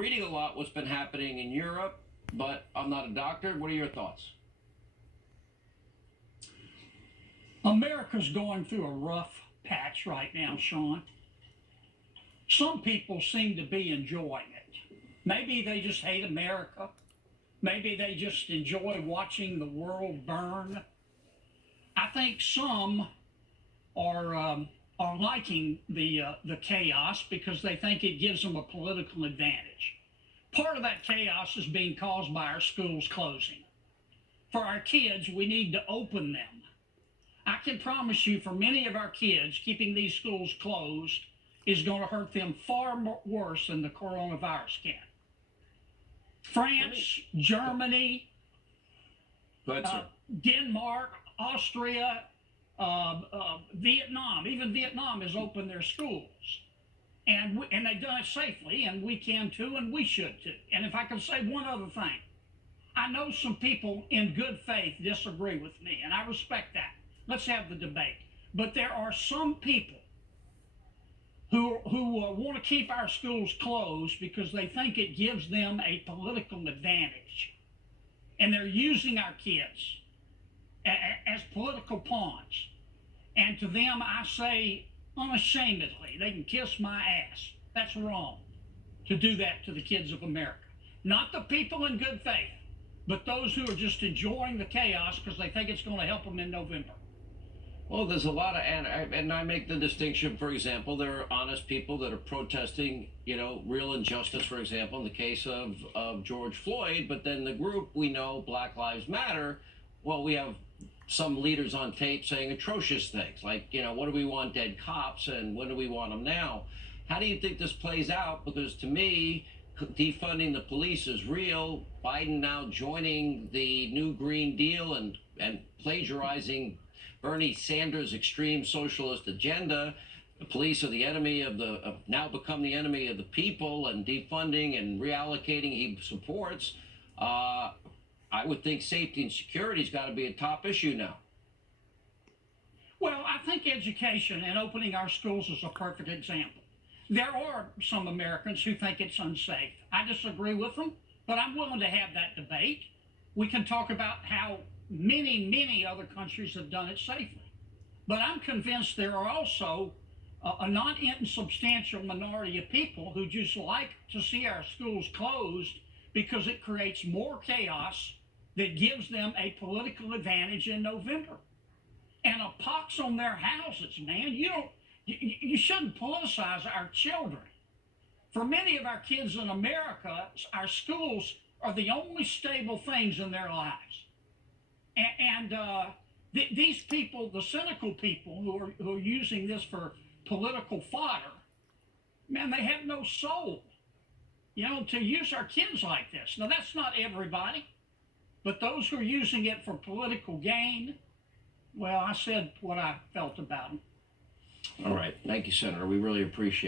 Reading a lot what's been happening in Europe, but I'm not a doctor. What are your thoughts? America's going through a rough patch right now, Sean. Some people seem to be enjoying it. Maybe they just hate America. Maybe they just enjoy watching the world burn. I think some are liking the chaos because they think it gives them a political advantage. Part of that chaos is being caused by our schools closing. For our kids, we need to open them. I can promise you, for many of our kids, keeping these schools closed is going to hurt them far worse than the coronavirus can. France, Germany, Go ahead, sir. Denmark, Austria, Vietnam. Even Vietnam has opened their schools, and they've done it safely, and we can too, and we should too. And if I can say one other thing, I know some people in good faith disagree with me, and I respect that. Let's have the debate. But there are some people who want to keep our schools closed because they think it gives them a political advantage, and they're using our kids as political pawns. And to them, I say unashamedly, they can kiss my ass. That's wrong to do that to the kids of America. Not the people in good faith, but those who are just enjoying the chaos because they think it's going to help them in November. Well, there's a lot of, and I make the distinction, for example, there are honest people that are protesting, real injustice, for example, in the case of George Floyd, but then the group we know, Black Lives Matter, well, we have some leaders on tape saying atrocious things, like, what do we want dead cops and when do we want them now? How do you think this plays out? Because to me, defunding the police is real. Biden now joining the new Green Deal and plagiarizing Bernie Sanders' extreme socialist agenda. The police are the enemy have now become the enemy of the people, and defunding and reallocating he supports. I would think safety and security's got to be a top issue now. Well, I think education and opening our schools is a perfect example. There are some Americans who think it's unsafe. I disagree with them, but I'm willing to have that debate. We can talk about how many other countries have done it safely. But I'm convinced there are also a not insubstantial minority of people who just like to see our schools closed because it creates more chaos that gives them a political advantage in November. And a pox on their houses, man. You shouldn't politicize our children. For many of our kids in America, our schools are the only stable things in their lives. These people, the cynical people who are using this for political fodder, man, they have no soul, to use our kids like this. Now, that's not everybody, but those who are using it for political gain, well, I said what I felt about them. All right. Thank you, Senator. We really appreciate it.